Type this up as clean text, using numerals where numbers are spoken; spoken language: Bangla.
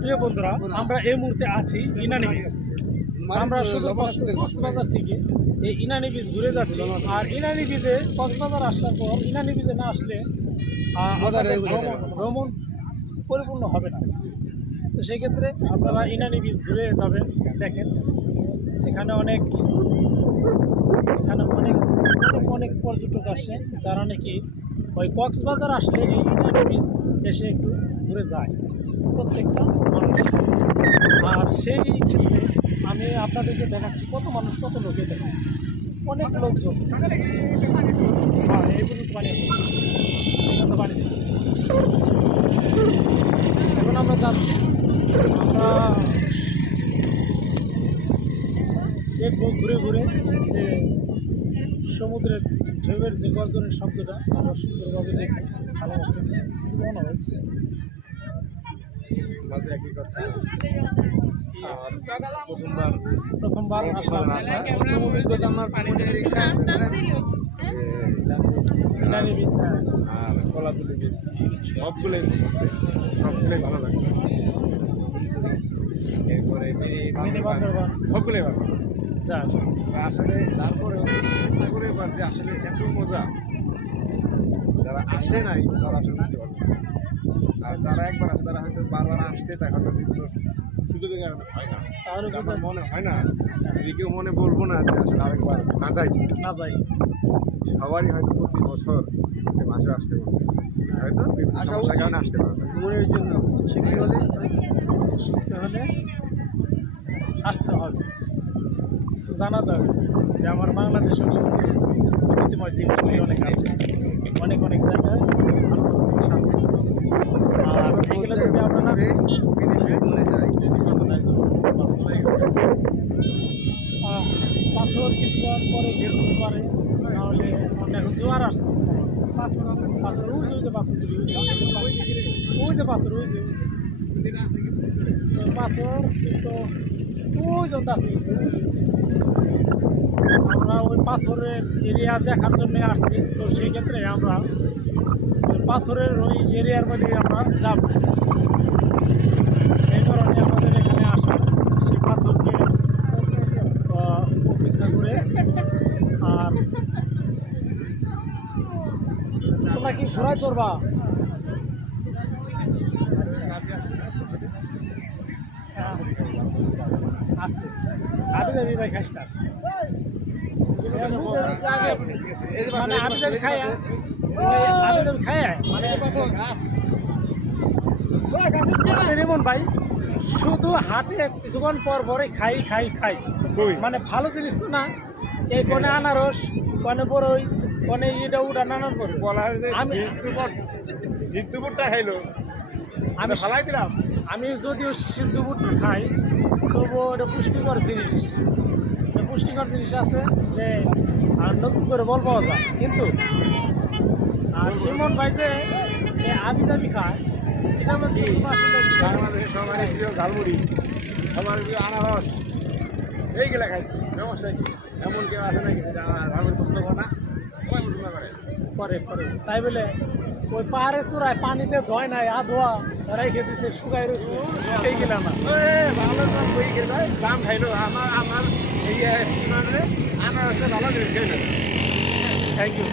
প্রিয় বন্ধুরা, আমরা এই মুহূর্তে আছি ইনানি বিচ। আমরা শুধু কক্সবাজার থেকে এই ইনানি বিচ ঘুরে যাচ্ছি। আর ইনানি বিচে কক্সবাজার আসার পর ইনানি বিচে না আসলে ভ্রমণ পরিপূর্ণ হবে না। তো সেক্ষেত্রে আপনারা ইনানি বিচ ঘুরে যাবেন। দেখেন এখানে অনেক অনেক পর্যটক আসে, যারা নাকি ওই কক্সবাজার আসলে এই ইনানি বিচ এসে একটু ঘুরে যায় প্রত্যেকটা মানুষ। আর সেই ক্ষেত্রে আমি আপনাদেরকে দেখাচ্ছি কত মানুষ, কত লোকে দেখেন, অনেক লোকজন। হ্যাঁ, এই পর্যন্ত পানি আছে, এখানে পানি ছিল। এখন আমরা যাচ্ছি, আমরা দেখবো ঘুরে ঘুরে যে সমুদ্রের ঢেউয়ের যে গর্জনের শব্দটা আমরা সুন্দরভাবে দেখি। ভালো মতো কিছু মনে হয় একই কথা। প্রথমবার আসলাম। অভিজ্ঞতা আমার ইনানি বিচ, হ্যাঁ, আর কলাতুলি বিচ সবগুলোই সবগুলোই ভালো লাগছে। এরপরে মিনি বান্দরবান সবগুলোই ভালো লাগছে। যা আসলে তারপরে চেষ্টা করে এবার যে আসলে এত মজা যারা আসে নাই তারা আসলে বুঝতে পারবে। আর যারা একবার আসে তারা হয়তো বারবার আসতে চায়, হয়তো বিভিন্ন সুযোগের কারণে হয় না। তাহলে আমার মনে হয় না যদি কেউ মনে বলবো না যে আসলে আরেকবার না যাই। সবারই হয়তো প্রতি বছর মাসে আসতে বলছে, হয়তো বিভিন্ন সমস্যার কারণে আসতে পারবে। মনের জন্য শিখতে হলে আসতে হবে, কিছু জানা যাবে যে আমার বাংলাদেশের সঙ্গে ঐতিহ্যময় জিনিসগুলি অনেক আছে, অনেক জায়গায় ভালো জিনিস আছে। আর এগুলো যদি আপনারা পাথর কিছুক্ষণ পরে বের করতে পারে, নাহলে এখন জোয়ার আসতেছে। পাথর ওই যে পাথরগুলি, ওই যে পাথর, ওই যে পাথর কিন্তু ওই জন্য আছে কিছু। আমরা ওই পাথরের এরিয়া দেখার জন্য আসছি। তো সেই ক্ষেত্রে আমরা ওই পাথরের ওই এরিয়ার মধ্যে আমরা যাব। এই কারণে আমাদের এখানে আসা, সেই পাথরকে অপেক্ষা করে। আর তোমরা কি ঘোড়ায় চড়বা? আছে আবি যাবি ভাই, খাস না মানে আবি যাবি খাই, আবি যাবি খাই মানে রেমন ভাই শুধু হাটে কিছুক্ষণ পর পরে খাই মানে ভালো জিনিস তো না। এই কোনে আনারস, কোনে বড়ই, কোনে এটা উঠা নানান করে আমি ফালাই দিলাম। আমি যদিও সিদ্ধ ভুট্টা খাই, তবুও এটা পুষ্টিকর জিনিস আছে যে আর নতুন করে বল পাওয়া যায়। কিন্তু আর এমন ভাই যে আবি দাবি খায়, এটা বাংলাদেশের সবারই প্রিয় ঝালমুড়ি, সবার প্রিয় আনারস, এইগুলা খাইছি। সমস্যা কি? এমন কেউ আছে নাকি ঝালমুড়ি পছন্দ করে না? সবাই পছন্দ করে। তাই বলে ওই পাহাড়ের চূড়ায় পানিতে ধোয় নাই, ধোয়া রেখে দিচ্ছে, শুকাই রয়েছে, সেই গেলাম না। ভালো বই গেলে দাম খাইলো আমার এই আনারসটা ভালো জিনিস খাইলো। Thank you.